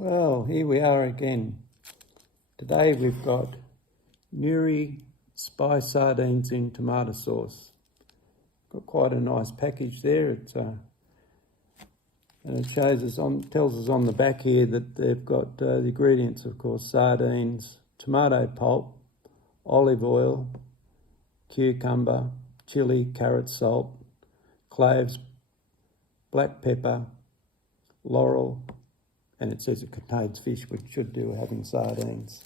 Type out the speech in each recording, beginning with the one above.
Well, here we are again. Today we've got Nuri spice sardines in tomato sauce. Got quite a nice package there. And it shows us tells us on the back here that they've got the ingredients, of course: sardines, tomato pulp, olive oil, cucumber, chilli, carrot, salt, cloves, black pepper, laurel, and it says it contains fish, which should do having sardines.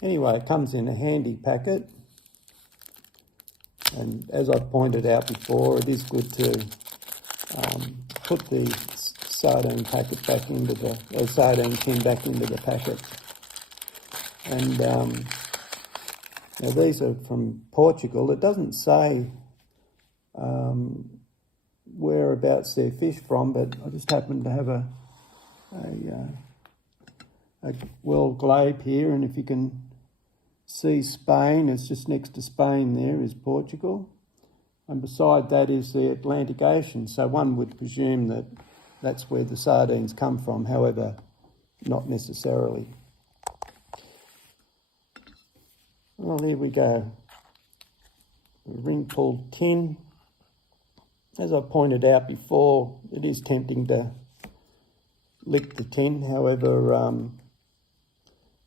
Anyway, it comes in a handy packet, and as I pointed out before, it is good to put the sardine packet back into the sardine tin back into the packet. And now these are from Portugal. It doesn't say whereabouts they're fish from, but I just happen to have a world globe here, and if you can see Spain, it's just next to Spain there is Portugal, and beside that is the Atlantic Ocean, so one would presume that that's where the sardines come from, however, not necessarily. Well, here we go. A ring-pulled tin. As I pointed out before, it is tempting to lick the tin, however,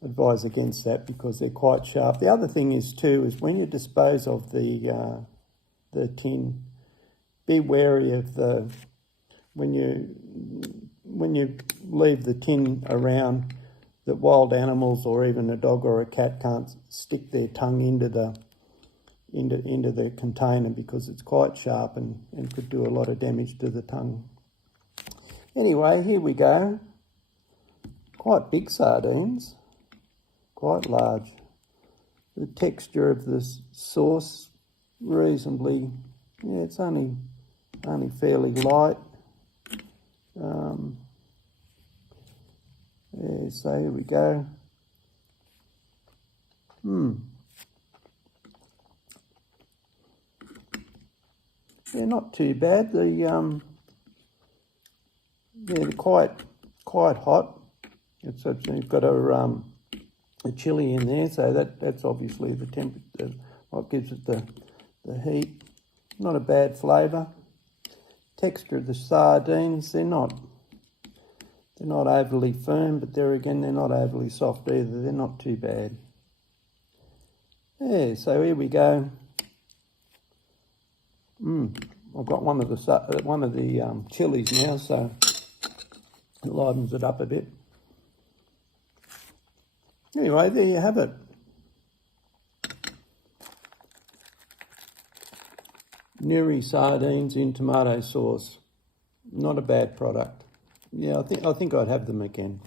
advise against that because they're quite sharp. The other thing is too, is when you dispose of the tin, be wary of when you leave the tin around, that wild animals or even a dog or a cat can't stick their tongue into the container because it's quite sharp and could do a lot of damage to the tongue. Anyway, here we go. Quite big sardines, quite large. The texture of this sauce, reasonably, yeah, it's only fairly light. Yeah, so here we go. Yeah, not too bad. They're quite hot. You've got a chili in there, so that's obviously the temperature, what gives it the heat. Not a bad flavour. Texture of the sardines, they're not overly firm, but they're not overly soft either. They're not too bad. Yeah, so here we go. I've got one of the chilies now, so it livens it up a bit. Anyway, there you have it. Nuri sardines in tomato sauce. Not a bad product. Yeah, I think I'd have them again.